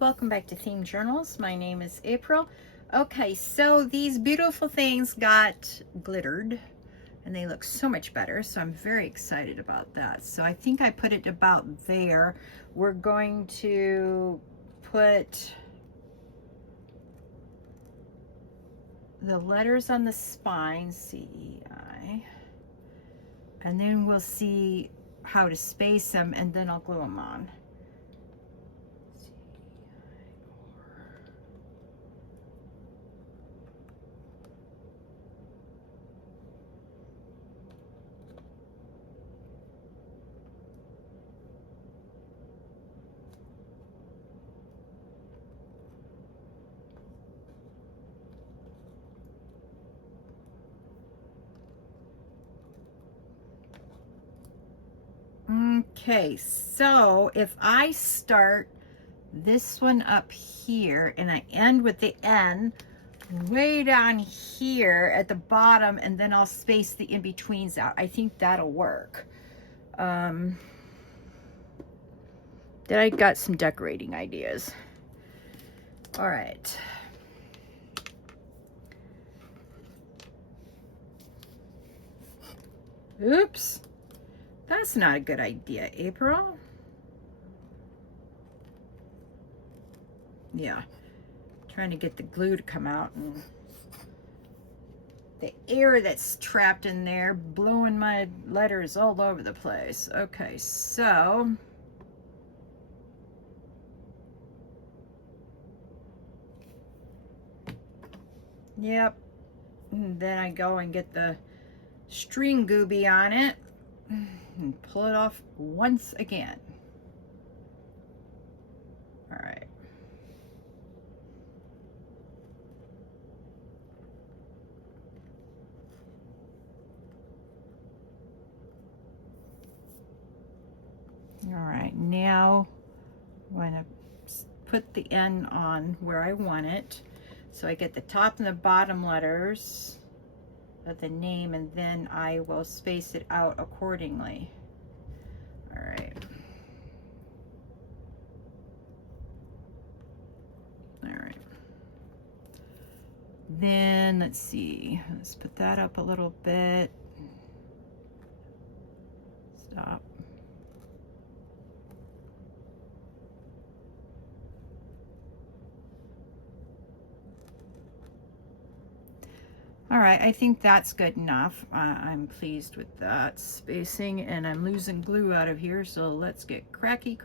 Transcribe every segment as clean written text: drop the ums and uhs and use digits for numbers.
Welcome back to Themed Journals. My name is April. Okay, so these beautiful things got glittered and they look so much better, so I'm very excited about that. So I think I put it about there. We're going to put the letters on the spine, C-E-I, and then we'll see how to space them, and then I'll glue them on. Okay, so if I start this one up here and I end with the N way down here at the bottom, and then I'll space the in-betweens out, I think that'll work. Then I got some decorating ideas. All right. Oops. That's not a good idea, April. Yeah. Trying to get the glue to come out, and the air that's trapped in there blowing my letters all over the place. Okay, so yep. And then I go and get the string gooby on it and pull it off once again. All right. All right, now I'm going to put the N on where I want it. So I get the top and the bottom letters of the name, and then I will space it out accordingly. All right. All right. Then let's see, let's put that up a little bit. Stop. All right, I think that's good enough. I'm pleased with that spacing, and I'm losing glue out of here, so let's get cracky.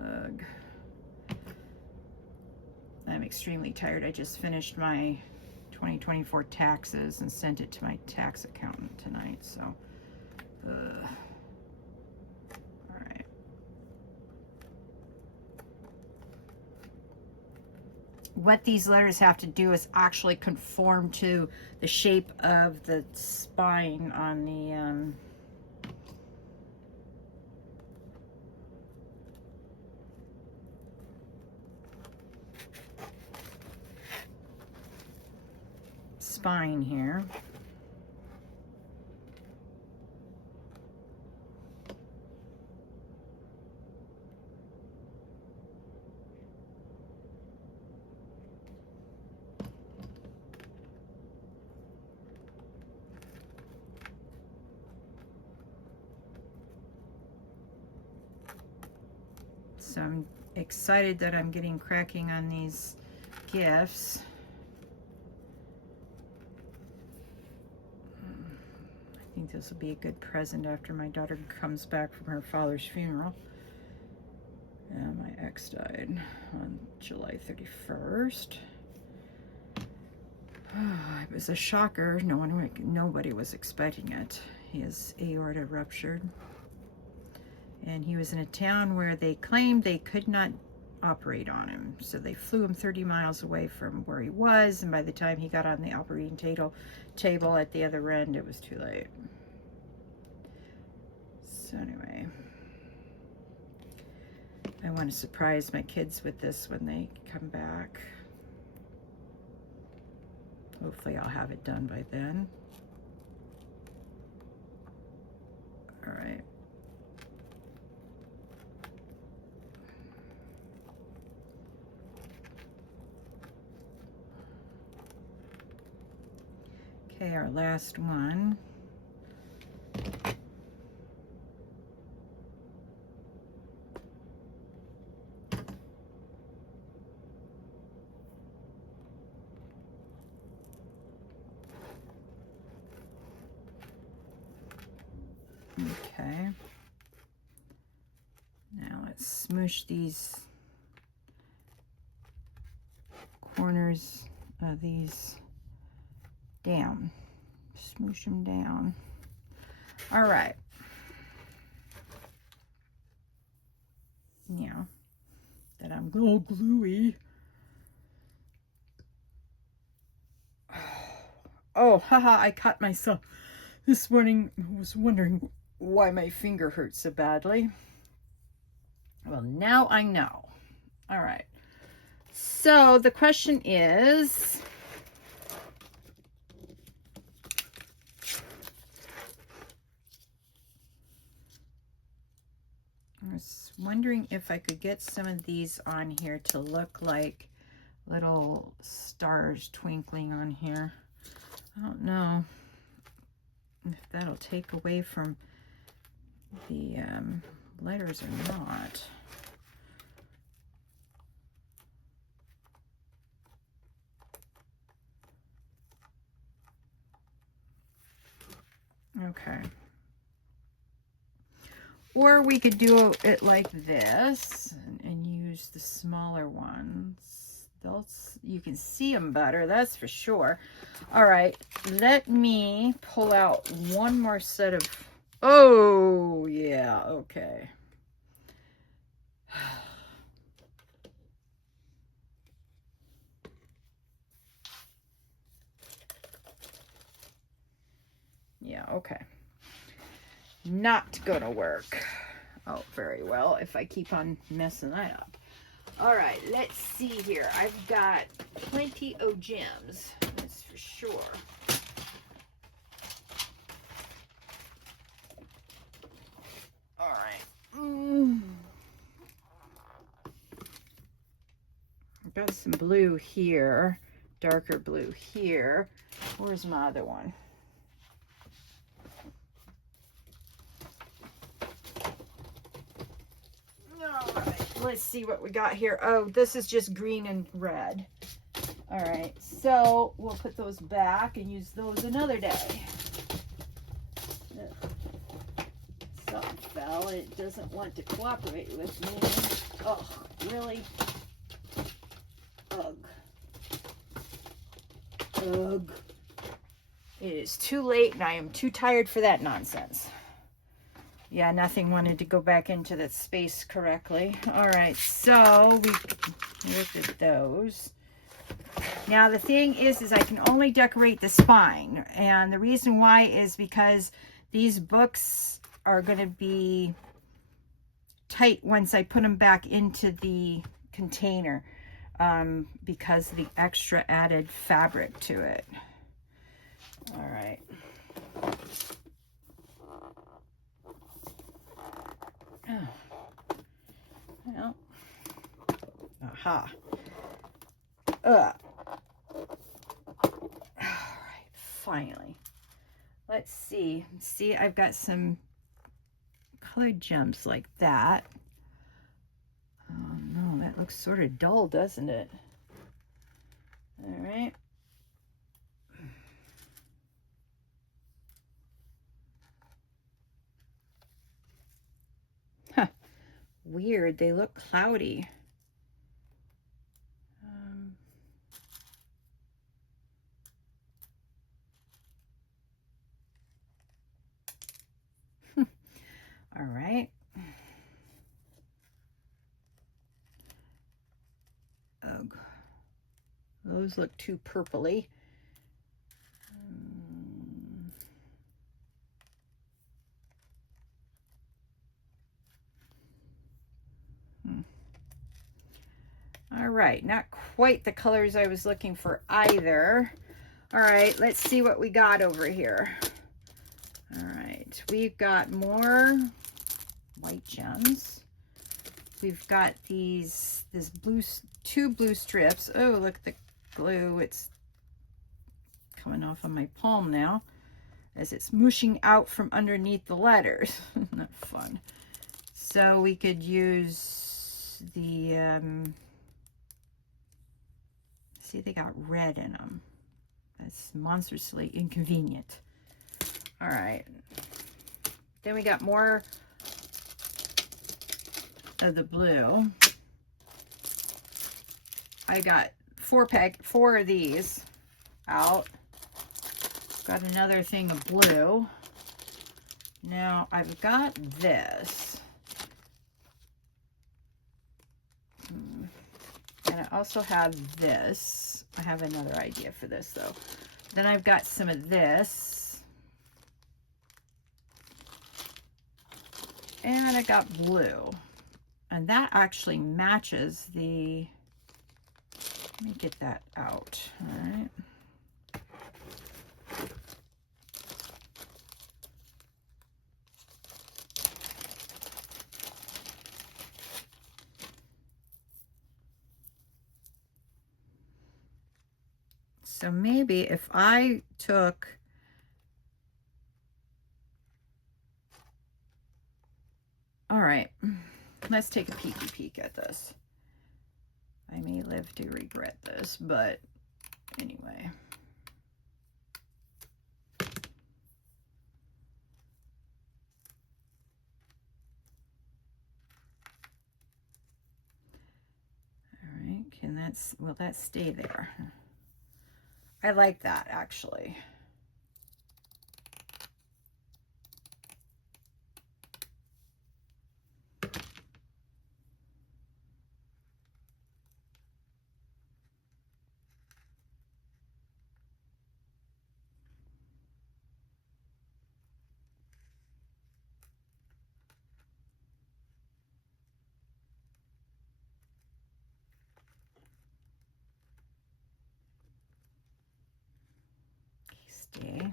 Ugh. I'm extremely tired. I just finished my 2024 taxes and sent it to my tax accountant tonight, so all right. What these letters have to do is actually conform to the shape of the spine on the spine here. So I'm excited that I'm getting cracking on these gifts. I think this will be a good present after my daughter comes back from her father's funeral. And my ex died on July 31st. It was a shocker. Nobody was expecting it. His aorta ruptured. And he was in a town where they claimed they could not operate on him. So they flew him 30 miles away from where he was, and by the time he got on the operating table at the other end, it was too late. So anyway, I want to surprise my kids with this when they come back. Hopefully I'll have it done by then. All right. Okay, our last one. Okay. Now let's smoosh these corners of these down. Smoosh them down. All right. Now that I'm all gluey. Oh, haha, I cut myself this morning. I was wondering why my finger hurt so badly. Well, now I know. All right. So the question is, I was wondering if I could get some of these on here to look like little stars twinkling on here. I don't know if that'll take away from the letters or not. Okay. Or we could do it like this and use the smaller ones. You can see them better, that's for sure. All right, let me pull out one more set of, oh yeah, okay. Yeah, okay. Not gonna work. Oh, very well, if I keep on messing that up. All right, let's see here. I've got plenty of gems, that's for sure. All right. I've got some blue here, darker blue here. Where's my other one? All right, let's see what we got here. Oh, this is just green and red. All right, so we'll put those back and use those another day. Something fell. It doesn't want to cooperate with me. Oh, really? Ugh. Ugh. It is too late and I am too tired for that nonsense. Yeah, nothing wanted to go back into that space correctly. All right, so we look at those. Now the thing is I can only decorate the spine, and the reason why is because these books are going to be tight once I put them back into the container, because of the extra added fabric to it. All right. Oh. Well. Aha. All right, finally. Let's see. See, I've got some colored gems like that. Oh no, that looks sort of dull, doesn't it? All right. Huh. Weird, they look cloudy. All right. Ugh. Those look too purpley. All right, not quite the colors I was looking for either. All right, let's see what we got over here. All right, we've got more white gems. We've got this blue, two blue strips. Oh, look at the glue. It's coming off on my palm now as it's mushing out from underneath the letters. Not fun. So we could use the, see, they got red in them. That's monstrously inconvenient. All right. Then we got more of the blue. I got four of these out. Got another thing of blue. Now I've got this. And I also have this. I have another idea for this though. Then I've got some of this. And I got blue. And that actually matches the, let me get that out, all right. So maybe if I took, all right, let's take a peeky peek at this. I may live to regret this, but anyway. All right, will that stay there? I like that actually. Stay.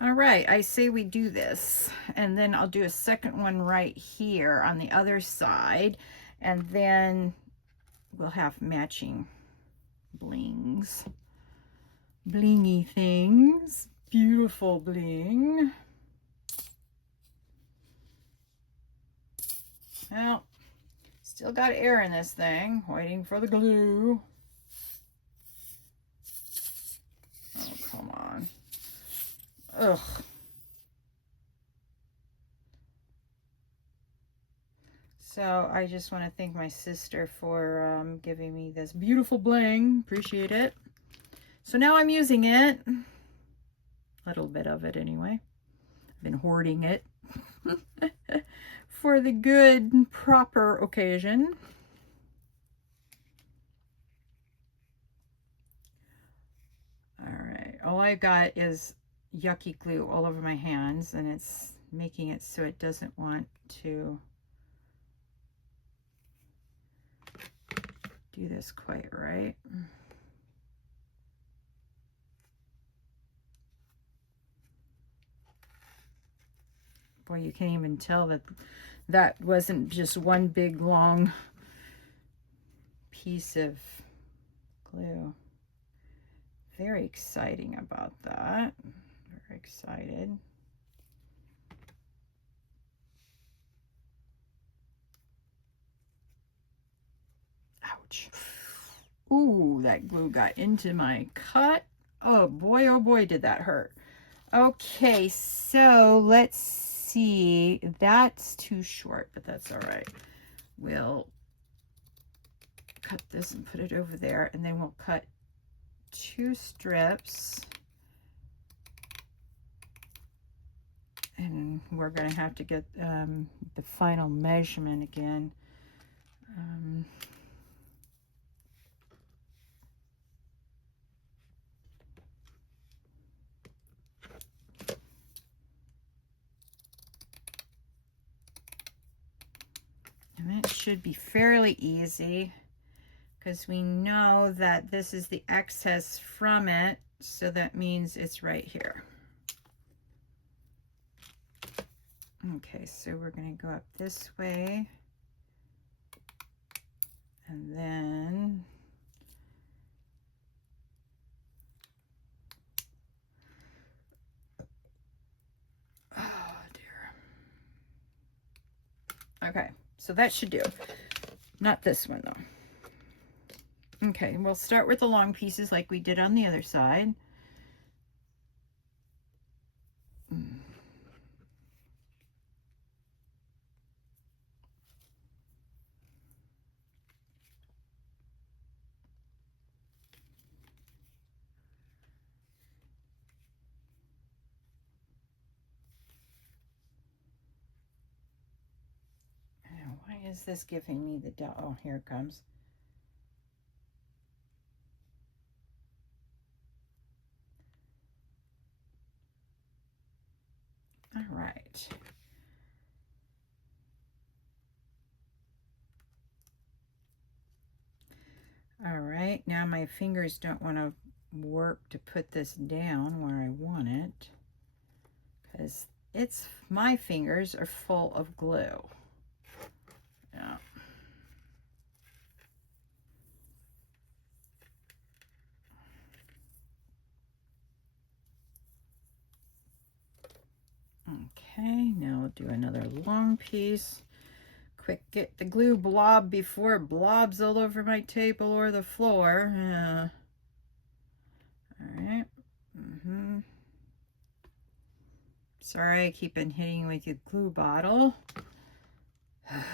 All right, I say we do this, and then I'll do a second one right here on the other side, and then we'll have matching blings. Blingy things. Beautiful bling. Well, still got air in this thing, waiting for the glue. Oh, come on. Ugh. So I just want to thank my sister for giving me this beautiful bling. Appreciate it. So now I'm using it. A little bit of it anyway. I've been hoarding it for the good, proper occasion. All right. All I got is yucky glue all over my hands, and it's making it so it doesn't want to do this quite right. Boy, you can't even tell that that wasn't just one big long piece of glue. Very exciting about that. Very excited. Ouch. Ooh, that glue got into my cut. Oh boy, did that hurt. Okay, so let's see. That's too short, but that's all right. We'll cut this and put it over there, and then we'll cut 2 strips. And we're going to have to get the final measurement again. And that should be fairly easy because we know that this is the excess from it, so that means it's right here. Okay, so we're going to go up this way, and then oh dear. Okay, so that should do. Not this one though. Okay, we'll start with the long pieces like we did on the other side. Why is this giving me the oh, here it comes. All right. All right, now my fingers don't want to work to put this down where I want it because my fingers are full of glue. Yeah. Okay, now I'll do another long piece. Quick, get the glue blob before it blobs all over my table or the floor. All right. Sorry, I keep on hitting with the glue bottle. I'm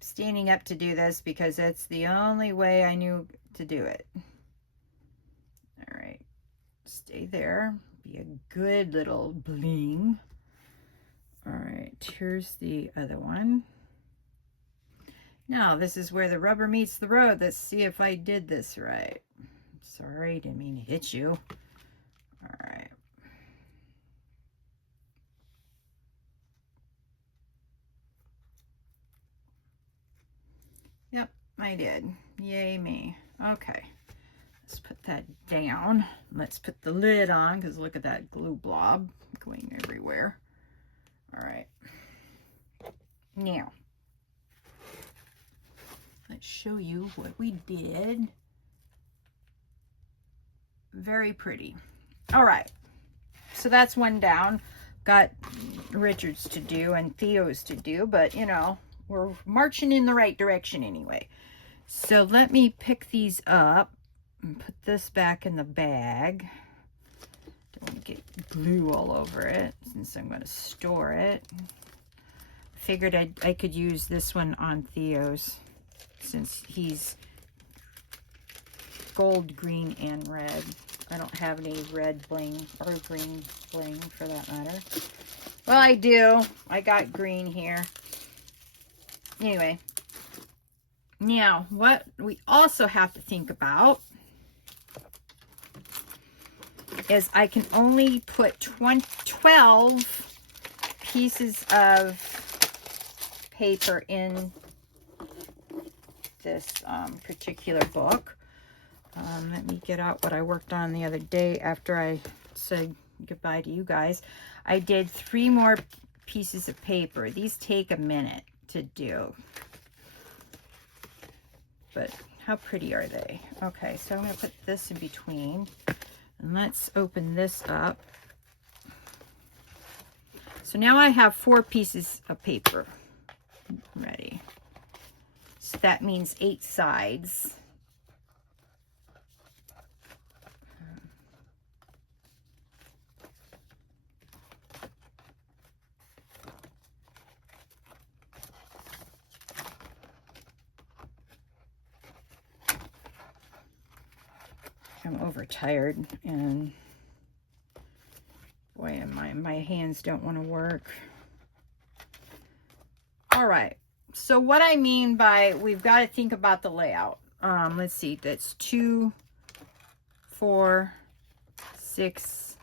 standing up to do this because it's the only way I knew to do it. All right, stay there. Be a good little bling. All right, here's the other one. Now, this is where the rubber meets the road. Let's see if I did this right. Sorry, didn't mean to hit you. All right. Yep, I did. Yay me. Okay, let's put that down. Let's put the lid on because look at that glue blob going everywhere. All right. Now, let's show you what we did. Very pretty. All right, so that's one down. Got Richard's to do and Theo's to do, but you know, we're marching in the right direction anyway. So let me pick these up and put this back in the bag. Don't want to get glue all over it since I'm going to store it. Figured I could use this one on Theo's since he's gold, green, and red. I don't have any red bling or green bling for that matter. Well, I do. I got green here. Anyway, now what we also have to think about is I can only put 12 pieces of paper in this particular book. Let me get out what I worked on the other day after I said goodbye to you guys. I did 3 more pieces of paper. These take a minute to do. But how pretty are they? Okay, so I'm going to put this in between. And let's open this up. So now I have 4 pieces of paper ready. So that means 8 sides. I'm overtired and boy, my hands don't want to work. All right, so what I mean by we've got to think about the layout. Let's see, that's 2, 4, 6,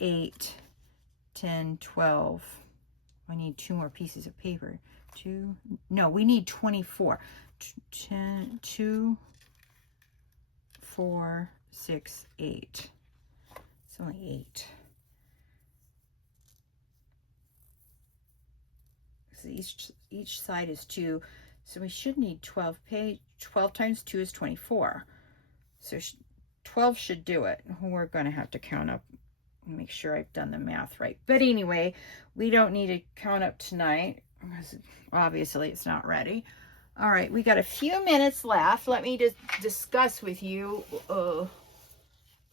8, 10, 12. I need 2 more pieces of paper. No, we need 24. 2, 4, 6, 8. It's only 8. So each side is 2, so we should need 12 times 2 is 24. So 12 should do it. We're going to have to count up and make sure I've done the math right. But anyway, we don't need to count up tonight because obviously it's not ready. All right, we got a few minutes left. Let me just discuss with you,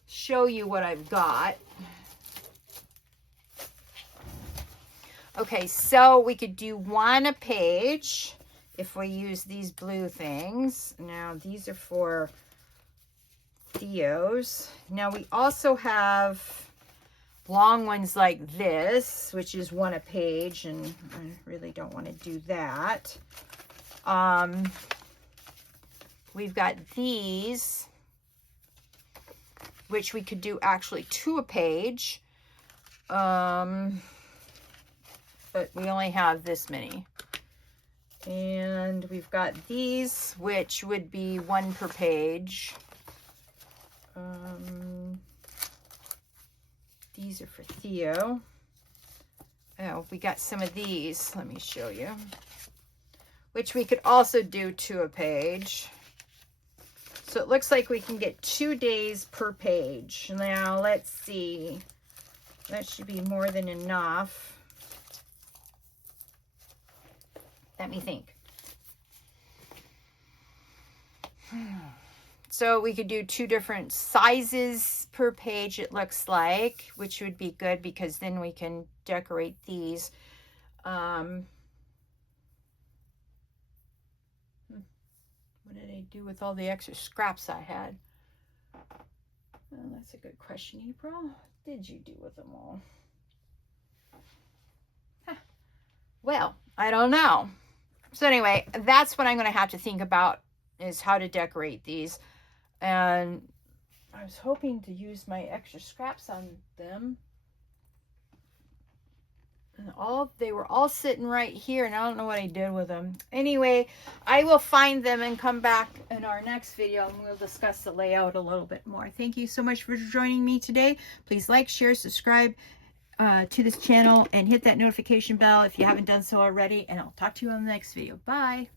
show you what I've got. Okay, so we could do 1 a page if we use these blue things. Now, these are for Theo's. Now, we also have long ones like this, which is 1 a page, and I really don't want to do that. We've got these, which we could do actually 2 a page. But we only have this many. And we've got these, which would be 1 per page. These are for Theo. Oh, we got some of these. Let me show you. Which we could also do 2 a page. So it looks like we can get 2 days per page. Now, let's see. That should be more than enough. Let me think. So we could do 2 different sizes per page, it looks like, which would be good because then we can decorate these. What did I do with all the extra scraps I had? Well, that's a good question, April. What did you do with them all? Huh. Well, I don't know. So anyway, that's what I'm going to have to think about, is how to decorate these. And I was hoping to use my extra scraps on them. And they were all sitting right here, and I don't know what I did with them. Anyway, I will find them and come back in our next video, and we'll discuss the layout a little bit more. Thank you so much for joining me today. Please like, share, subscribe to this channel, and hit that notification bell if you haven't done so already, and I'll talk to you on the next video. Bye.